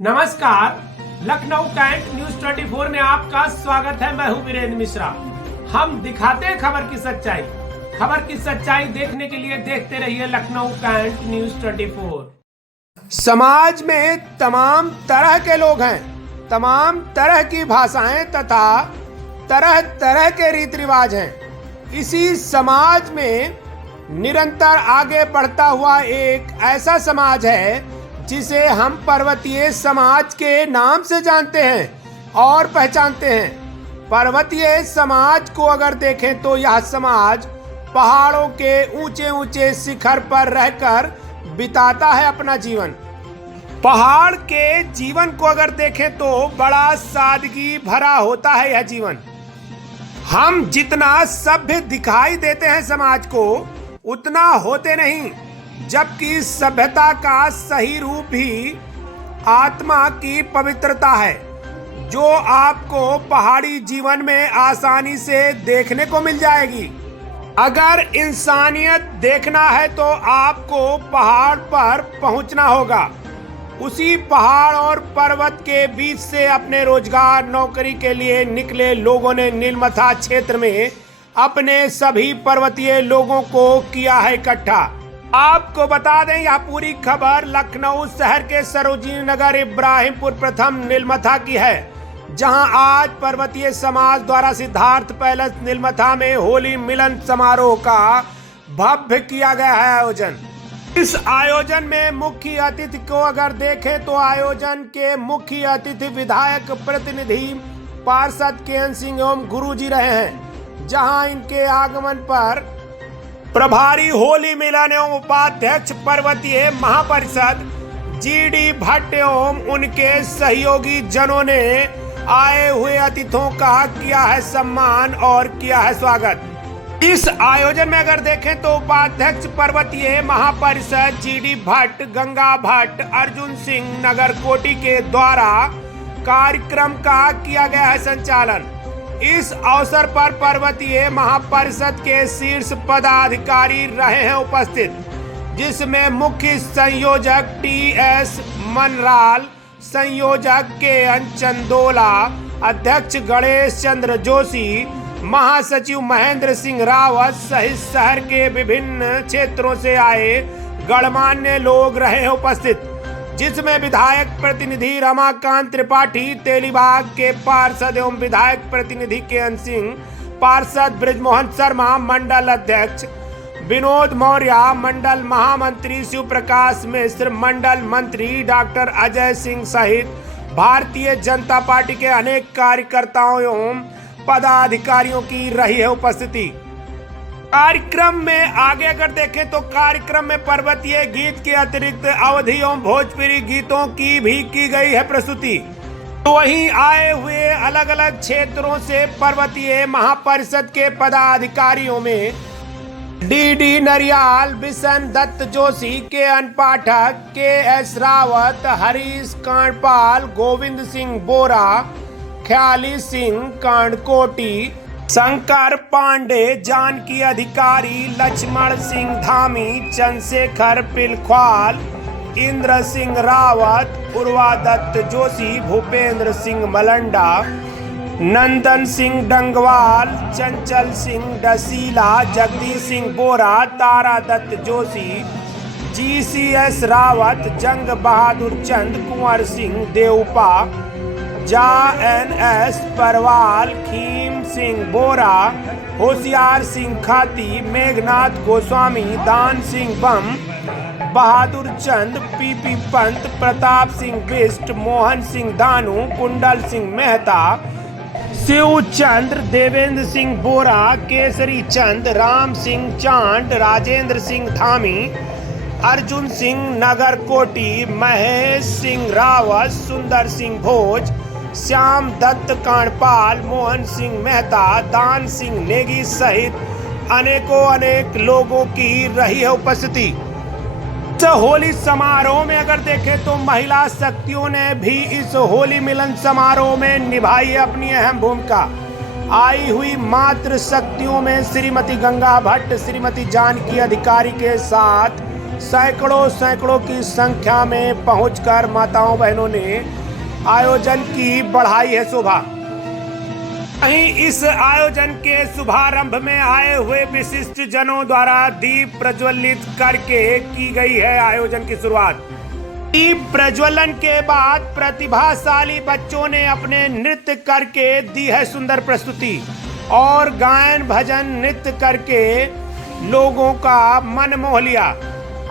नमस्कार, Lucknow cantt news 24 में आपका स्वागत है। मैं हूं वीरेंद्र मिश्रा। हम दिखाते हैं खबर की सच्चाई। खबर की सच्चाई देखने के लिए देखते रहिए लखनऊ कैंट न्यूज 24। समाज में तमाम तरह के लोग हैं, तमाम तरह की भाषाएं तथा तरह तरह के रीति रिवाज हैं। इसी समाज में निरंतर आगे बढ़ता हुआ एक ऐसा समाज है जिसे हम पर्वतीय समाज के नाम से जानते हैं और पहचानते हैं। पर्वतीय समाज को अगर देखें तो यह समाज पहाड़ों के ऊंचे ऊंचे शिखर पर रहकर बिताता है अपना जीवन। पहाड़ के जीवन को अगर देखें तो बड़ा सादगी भरा होता है यह जीवन। हम जितना सभ्य दिखाई देते हैं समाज को, उतना होते नहीं, जबकि सभ्यता का सही रूप ही आत्मा की पवित्रता है, जो आपको पहाड़ी जीवन में आसानी से देखने को मिल जाएगी। अगर इंसानियत देखना है तो आपको पहाड़ पर पहुंचना होगा। उसी पहाड़ और पर्वत के बीच से अपने रोजगार नौकरी के लिए निकले लोगों ने नीलमथा क्षेत्र में अपने सभी पर्वतीय लोगों को किया है इकट्ठा। आपको बता दें, यह पूरी खबर लखनऊ शहर के सरोजिनी नगर इब्राहिमपुर प्रथम नीलमथा की है, जहां आज पर्वतीय समाज द्वारा सिद्धार्थ पैलेस नीलमथा में होली मिलन समारोह का भव्य किया गया है आयोजन। इस आयोजन में मुख्य अतिथि को अगर देखें तो आयोजन के मुख्य अतिथि विधायक प्रतिनिधि पार्षद केएन सिंह एवं गुरुजी रहे हैं, जहां इनके आगमन पर प्रभारी होली मिलन एवं उपाध्यक्ष पर्वतीय महापरिषद जीडी भट्ट एवं उनके सहयोगी जनों ने आए हुए अतिथियों का किया है सम्मान और किया है स्वागत। इस आयोजन में अगर देखें तो उपाध्यक्ष पर्वतीय महापरिषद जीडी भट्ट, गंगा भट्ट, अर्जुन सिंह नगरकोटी के द्वारा कार्यक्रम का किया गया है संचालन। इस अवसर पर पर्वतीय महापरिषद के शीर्ष पदाधिकारी रहे हैं उपस्थित, जिसमें मुख्य संयोजक टीएस मनराल, संयोजक केएन चंदोला, अध्यक्ष गणेश चंद्र जोशी, महासचिव महेंद्र सिंह रावत सहित शहर के विभिन्न क्षेत्रों से आए गणमान्य लोग रहे हैं उपस्थित, जिसमें विधायक प्रतिनिधि रमाकांत त्रिपाठी तेलीबाग के पार्षद एवं विधायक प्रतिनिधि केएन सिंह, पार्षद ब्रिजमोहन शर्मा, मंडल अध्यक्ष विनोद मौर्य, मंडल महामंत्री शिव प्रकाश मिश्र, मंडल मंत्री डॉक्टर अजय सिंह सहित भारतीय जनता पार्टी के अनेक कार्यकर्ताओं एवं पदाधिकारियों की रही है उपस्थिति। कार्यक्रम में आगे अगर देखें तो कार्यक्रम में पर्वतीय गीत के अतिरिक्त अवधी एवं भोजपुरी गीतों की भी की गई है प्रस्तुति। तो वहीं आए हुए अलग अलग क्षेत्रों से पर्वतीय महापरिषद के पदाधिकारियों में डीडी नरियाल, बिशन दत्त जोशी, केएन पाठक, केएस रावत, हरीश कांडपाल, गोविंद सिंह बोरा, ख्याली सिंह कांडकोटी, शंकर पांडे, जानकी अधिकारी, लक्ष्मण सिंह धामी, चंद्रशेखर पिलख्वाल, इंद्र सिंह रावत, उर्वा दत्त जोशी, भूपेंद्र सिंह मलंडा, नंदन सिंह डंगवाल, चंचल सिंह डसीला, जगदीश सिंह बोरा, तारा दत्त जोशी, जीसीएस रावत, जंग बहादुर चंद, कुंवर सिंह देवपा, जा एनएस परवाल, खीम सिंह बोरा, होशियार सिंह खाती, मेघनाथ गोस्वामी, दान सिंह बम, बहादुर चंद, पीपी पंत, प्रताप सिंह बिष्ट, मोहन सिंह दानू, कुंडल सिंह मेहता, शिव चंद्र, देवेंद्र सिंह बोरा, केसरी चंद, राम सिंह चांड, राजेंद्र सिंह धामी, अर्जुन सिंह नगरकोटी, महेश सिंह रावत, सुंदर सिंह भोज, श्याम दत्त कांडपाल, मोहन सिंह मेहता, दान सिंह नेगी सहित अनेकों अनेक लोगों की रही है उपस्थिति। होली समारोह में अगर देखें तो महिला शक्तियों ने भी इस होली मिलन समारोह में निभाई है अपनी अहम भूमिका। आई हुई मातृ शक्तियों में श्रीमती गंगा भट्ट, श्रीमती जानकी अधिकारी के साथ सैकड़ों की संख्या में पहुंचकर माताओं बहनों ने आयोजन की बढ़ाई है शोभा। वहीं इस आयोजन के शुभारंभ में आए हुए विशिष्ट जनों द्वारा दीप प्रज्वलित करके की गई है आयोजन की शुरुआत। दीप प्रज्वलन के बाद प्रतिभाशाली बच्चों ने अपने नृत्य करके दी है सुंदर प्रस्तुति और गायन भजन नृत्य करके लोगों का मन मोह लिया।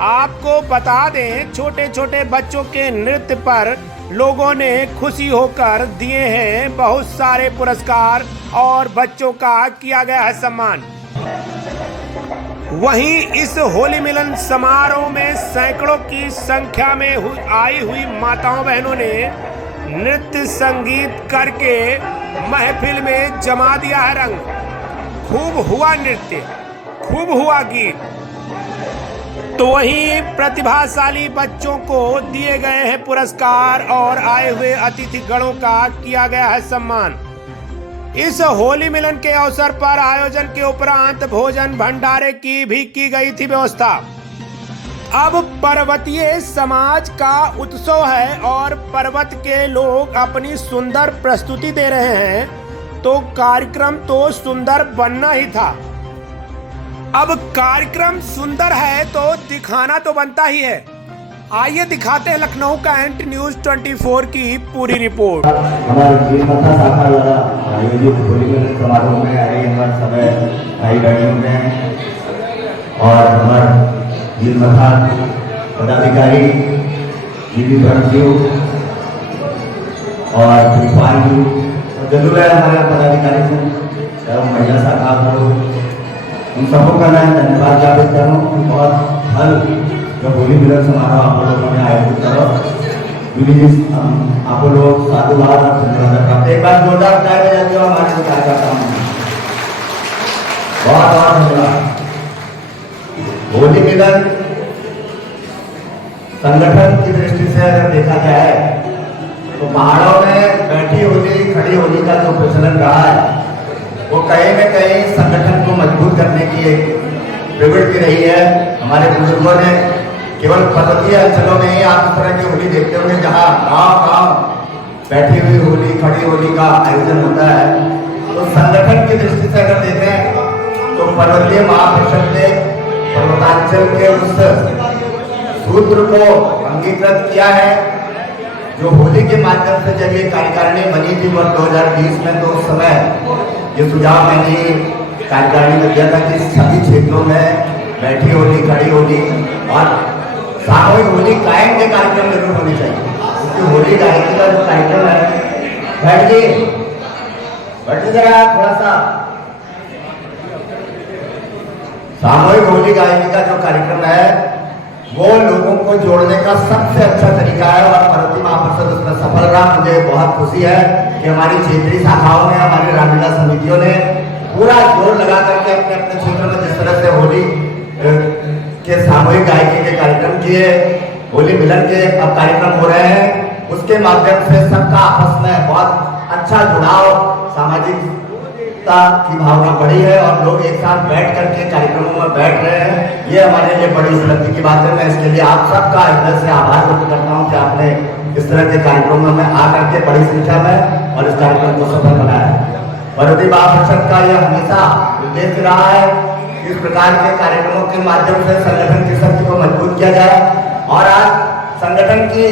आपको बता दें, छोटे छोटे बच्चों के नृत्य पर लोगों ने खुशी होकर दिए हैं बहुत सारे पुरस्कार और बच्चों का किया गया है सम्मान। वहीं इस होली मिलन समारोह में सैकड़ों की संख्या में आई हुई माताओं बहनों ने नृत्य संगीत करके महफिल में जमा दिया है रंग। खूब हुआ नृत्य, खूब हुआ गीत। तो वहीं प्रतिभाशाली बच्चों को दिए गए हैं पुरस्कार और आए हुए अतिथि गणों का किया गया है सम्मान। इस होली मिलन के अवसर पर आयोजन के उपरांत भोजन भंडारे की भी की गई थी व्यवस्था। अब पर्वतीय समाज का उत्सव है और पर्वत के लोग अपनी सुंदर प्रस्तुति दे रहे हैं, तो कार्यक्रम तो सुंदर बनना ही था। अब कार्यक्रम सुंदर है तो दिखाना तो बनता ही है। आइए दिखाते हैं लखनऊ कैंट न्यूज़ 24 की पूरी रिपोर्ट। हमारे जीवमथा शाखा द्वारा आयोजित होली मिलन समारोह में आए हमारे सभी भाई बहनों में और हमारे जीवमथा पदाधिकारी दीदी बहनों और त्रिपाल जी और जरूर है हमारे पदाधिकारी से महिला शाखा को उन सबको का मैं धन्यवाद ज्ञापित कर रहा हूँ। बहुत फल जो होली मिलन समारोह आप लोगों ने आयोजित करो, आप लोग साधुवाद और धन्यवाद करते। एक बार जोरदार ताली बजाते हो हमारे लिए कार्यकर्ता हूँ। बहुत बहुत धन्यवाद। होली मिलन संगठन की दृष्टि से अगर देखा जाए तो पहाड़ों में बैठी होली खड़ी होली का जो प्रचलन रहा है वो कहीं न कहीं संगठन को मजबूत करने की एक प्रवृत्ति रही है। हमारे बुजुर्गों ने केवल पर्वतीय अंचलों में ही आप इस तरह की होली देखते होंगे जहाँ गांव बैठी हुई होली खड़ी होली का आयोजन होता है। तो संगठन की दृष्टि से अगर देखें तो पर्वतीय महापरिषद ने पर्वतांचल के उस सूत्र को अंगीकृत किया है जो होली के माध्यम से जब ये कार्यकारिणी बनी थी वर्ष 2020 में, तो उस समय ये सुझाव मैंने कार्यकारिणी में दिया था कि सभी क्षेत्रों में बैठी होली खड़ी होली और सामूहिक होली गायन के कार्यक्रम जरूर होने चाहिए। क्योंकि होली गायकी का जो कार्यक्रम है, बैठिए जरा थोड़ा सा, सामूहिक होली गायकी का जो कार्यक्रम है वो लोगों को जोड़ने का सबसे अच्छा तरीका है और पर्वतीय महापरिषद उसमें सफल रहा। मुझे बहुत खुशी है कि हमारी क्षेत्रीय शाखाओं ने, हमारी रामलीला समितियों ने पूरा जोर लगा करके अपने अपने क्षेत्र में जिस तरह से होली के सामूहिक गायकी के कार्यक्रम किए, होली मिलन के अब कार्यक्रम हो रहे हैं, उसके माध्यम से सबका आपस में बहुत अच्छा जुड़ाव, सामाजिकता की भावना बढ़ी है और लोग एक साथ बैठ करके कार्यक्रमों में बैठ रहे हैं। ये हमारे लिए बड़ी उपलब्धि की बात है। मैं इसके लिए आप सबका हृदय से आभार व्यक्त करता हूँ कि आपने इस तरह के कार्यक्रमों में आकर के बड़ी संख्या में और इस कार्यक्रम को सफल बनाया है। पर्वतीय महापरिषद का यह हमेशा उद्देश्य रहा है कि इस प्रकार के कार्यक्रमों के माध्यम से संगठन की शक्ति को मजबूत किया जाए। और आज संगठन की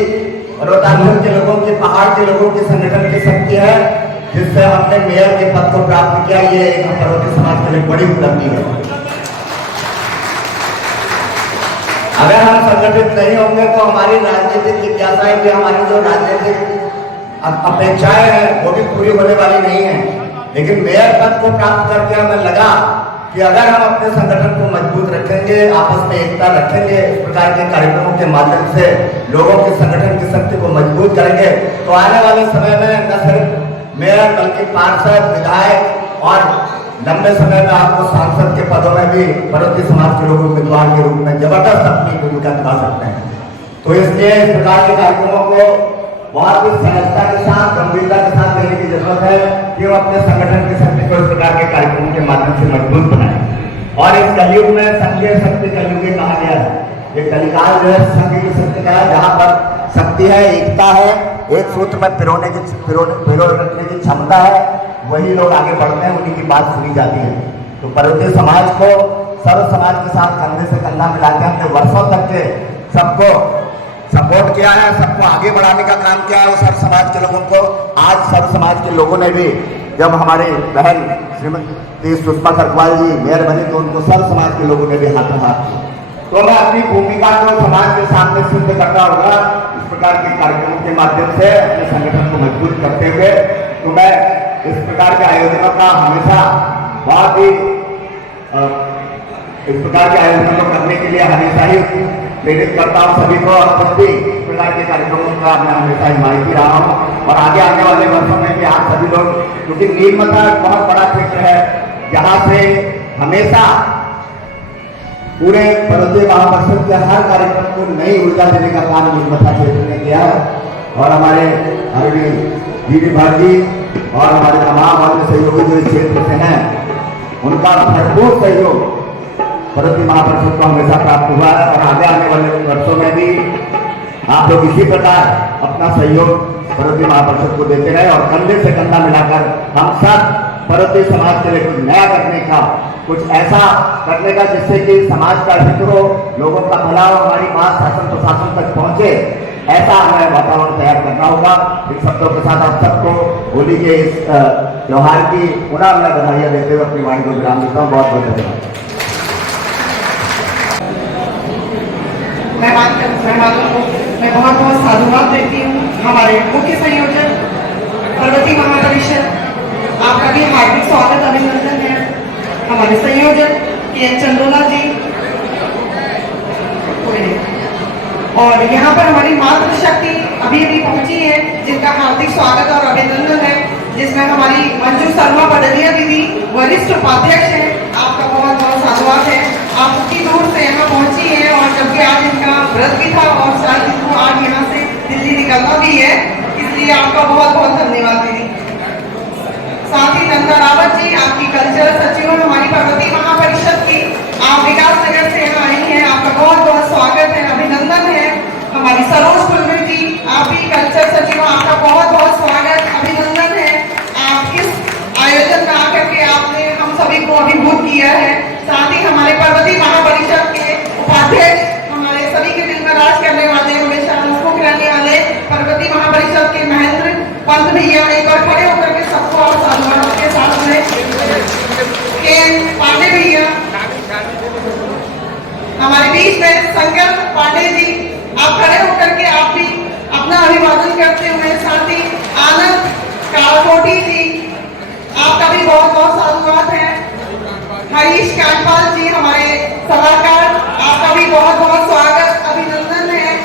पर्वतांचल के लोगों की, पहाड़ के लोगों की संगठन की शक्ति है जिससे हमने मेयर के पद को प्राप्त किया। ये एक पर्वतीय समाज के लिए बड़ी उपलब्धि है। अगर हम संगठित नहीं होंगे तो हमारी राजनीतिक जिज्ञासाएं भी, हमारी जो राजनीतिक अपेक्षाएं हैं वो भी पूरी होने वाली नहीं है। लेकिन मेयर पद को प्राप्त करके हमें लगा कि अगर हम अपने संगठन को मजबूत रखेंगे, आपस में एकता रखेंगे, इस प्रकार के कार्यक्रमों के माध्यम से लोगों के संगठन की शक्ति को मजबूत करेंगे, तो आने वाले समय में न सिर्फ मेयर बल्कि पार्षद, विधायक और लंबे समय में आपको सांसद के पदों में भी पर्वतीय समाज के लोग उम्मीदवार के रूप में जबरदस्त अपनी भूमिका निभा सकते हैं। तो इसलिए इस प्रकार के कार्यक्रमों को बहुत ही सहजता के साथ, गंभीरता के साथ लेने की जरूरत है कि हम अपने संगठन की शक्ति को इस प्रकार के कार्यक्रमों के माध्यम से मजबूत बनाएं। और इस कलयुग में संघीय शक्ति कलयुगी कहा गया है। ये कलिकाल जो है संघ की शक्ति का है, जहाँ पर शक्ति है, एकता है, एक सूत्र में पिरोने रखने की क्षमता है, वही लोग आगे बढ़ते हैं, उन्हीं की बात सुनी जाती है। तो पर्वतीय समाज को सर्व समाज के साथ कंधे से कंधा मिला के हमने वर्षों तक के सबको सपोर्ट किया है, सबको आगे बढ़ाने का काम किया है। सर्व समाज के लोगों को आज सर्व समाज के लोगों ने भी, जब हमारे बहन श्रीमती सुषमा करकवाल जी मेयर बनी तो उनको सर्व समाज के लोगों ने भी हाथों हाथ किया। तो मैं अपनी भूमिका को समाज के सामने सिद्ध करना होगा इस प्रकार के कार्यक्रमों के माध्यम से अपने संगठन को मजबूत करते हुए। तो मैं इस प्रकार के आयोजनों का हमेशा बहुत ही इस प्रकार के आयोजनों को करने के लिए हमेशा ही प्रेरित करता हूँ सभी को, और खुद भी इस प्रकार के कार्यक्रमों का मैं हमेशा हिमायती रहा हूँ। और आगे आने वाले वर्षों में भी आप सभी लोग, क्योंकि नीलमता एक बहुत बड़ा क्षेत्र है जहाँ से हमेशा पूरे पर्वतीय महापरिषद के हर कार्यक्रम को नई ऊर्जा देने का काम नीलमता क्षेत्र ने किया है। और हमारे दीदी भाजी और हमारे तमाम अन्य सहयोगी जो इस क्षेत्र से हैं, उनका भरपूर सहयोग पर्वतीय महापरिषद को हमेशा प्राप्त हुआ है। और आगे आने वाले वर्षों में भी आप लोग इसी प्रकार अपना सहयोग पर्वतीय महापरिषद को देते रहे और कंधे से कंधा मिलाकर हम सब पर्वतीय समाज के लिए कुछ नया करने का, कुछ ऐसा करने का जिससे कि समाज का हित हो, लोगों का भला हो, हमारी बात शासन प्रशासन तक पहुंचे, ऐसा हमें वातावरण तैयार करना होगा। इन शब्दों के साथ आप सबको होली के इस त्योहार की पुनः मैं बधाइयाँ देते हुए अपनी वाणी को विराम देता हूँ। बहुत बहुत धन्यवाद। मेहमानों को मैं बहुत बहुत साधुवाद देती हूँ। हमारे मुख्य संयोजक पर्वतीय महापरिषद, आपका भी हार्दिक स्वागत अभिनंदन है। हमारे संयोजक के चंदोला जी, और यहाँ पर हमारी मातृशक्ति अभी अभी पहुंची है, जिनका हार्दिक स्वागत और अभिनंदन है, जिसमें हमारी मंजू शर्मा पडलिया दीदी वरिष्ठ उपाध्यक्ष है। आपका बहुत बहुत साधुवाद है। आप उतनी दूर से यहाँ पहुंची है, और जबकि आज इनका व्रत भी था और शायद इनको आज यहाँ से दिल्ली निकलना भी है, इसलिए आपका बहुत बहुत धन्यवाद दीदी। साथ ही नंदा रावत जी, आपकी कल्चरल सचिव हमारी पर्वतीय महापरिषद की, आप विकास नगर से यहाँ आई हैं, आपका बहुत बहुत स्वागत है, अभिनंदन है। हमारी सरोज कुलवीर जी, आप भी कल्चर सचिव, आपका बहुत बहुत स्वागत अभिनंदन है। आप इस आयोजन में आकर के आपने हम सभी को अभिभूत किया है। साथ ही हमारे पर्वतीय महापरिषद के उपाध्यक्ष, हमारे सभी के दिल में राज करने वाले, हमेशा हंसमुख रहने वाले पर्वतीय महापरिषद के महेंद्र पंत भैया, एक बार खड़े होकर के सबको और साधुवाद के साथ में के पांडे भैया, हमारे बीच में संकल्प पांडे जी, आप खड़े होकर के आप भी अपना अभिवादन करते हुए। साथ ही आनंद कालकोटी जी, आपका भी बहुत बहुत साधुवाद है। हरीश कांडपाल जी, हमारे सलाहकार, आपका भी बहुत बहुत स्वागत अभिनंदन है।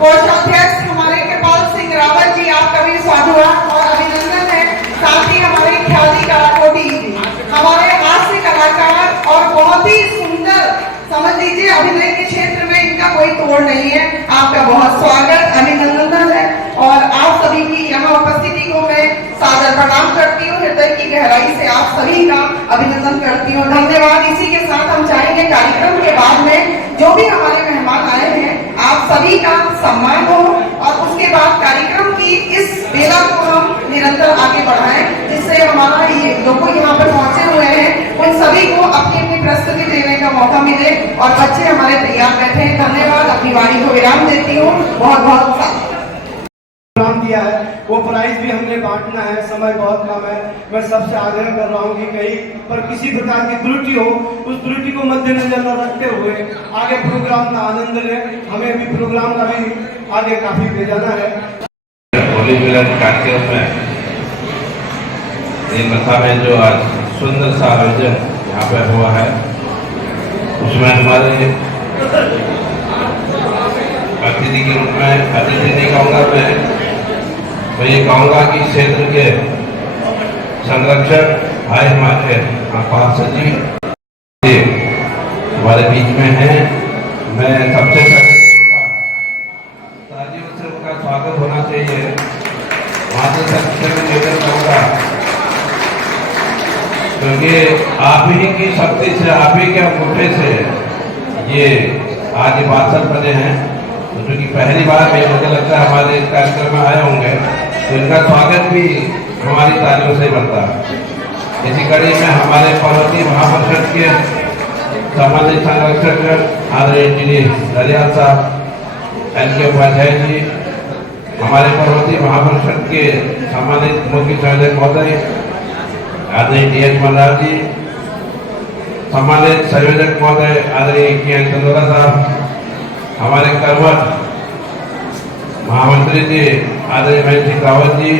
कोषाध्यक्ष हमारे कृपाल सिंह रावत जी, आपका भी साधुवाद और अभिनंदन है। साथ ही हमारे ख्याति कालकोटी जी, हमारे हास्य कलाकार और बहुत ही सुंदर, समझ लीजिए अभिनय के क्षेत्र में इनका कोई तोड़ नहीं है। आपका बहुत स्वागत अभिनंदन है। और आप सभी की यहाँ उपस्थिति को मैं सादर प्रणाम करती हूँ, हृदय की गहराई से आप सभी का अभिनंदन करती हूँ, धन्यवाद। इसी के साथ हम चाहेंगे कार्यक्रम के बाद में जो भी हमारे मेहमान आए हैं, आप सभी का सम्मान हो, और उसके बाद कार्यक्रम की इस बेला को हम निरंतर आगे बढ़ाएं, जिससे हमारा ये लोग यहाँ पर पहुंचे हुए हैं उन सभी को अपनी अपनी प्रस्तुति देने का मौका मिले, और बच्चे हमारे तैयार बैठे हैं। धन्यवाद, अपनी वाणी को विराम देती हूँ। बहुत बहुत काम दिया है, वो प्राइज भी हमने बांटना है, समय बहुत कम है। मैं सबसे आग्रह कर रहा हूँ कि कहीं पर किसी प्रकार की त्रुटि हो, उस त्रुटि को मद्देनजर न रखते हुए आगे प्रोग्राम का आनंद लें। हमें भी प्रोग्राम का भी आगे काफी भेजाना है। होली मिलन कार्यक्रम में मथा में जो आज सुंदर सा आयोजन यहाँ पे हुआ है, उसमें हमारे अतिथि के रूप में, अतिथि नहीं कहूँगा मैं, तो ये कहूँगा कि क्षेत्र के संरक्षक भाई हमारे पार्षद जी हमारे बीच में हैं। मैं सबसे पहले ताजियों से उनका स्वागत होना चाहिए। माता शक्ति में निवेदन करूँगा, क्योंकि आप ही की शक्ति से, आप ही के अंगूठे से ये आज ये पार्षद बने हैं, तो जो कि पहली बार में मुझे लगता है हमारे इस कार्यक्रम में आए होंगे, तो इनका स्वागत भी हमारी तालियों से बनता है। इसी कड़ी में हमारे पर्वतीय महापरिषद के संबंधित संरक्षक आदरणीय इंजीनियर दरियाल साहब, एनके उपाध्याय जी, हमारे पर्वतीय महापरिषद के संबंधित मुख्य संयोजक महोदय आदरणीय DH मनराज जी, सम्मानित संयोजक महोदय आदरणीय KN चंदोला साहब, हमारे कर्मठ महामंत्री जी आदरणीय महेंद्र सिंह रावत जी,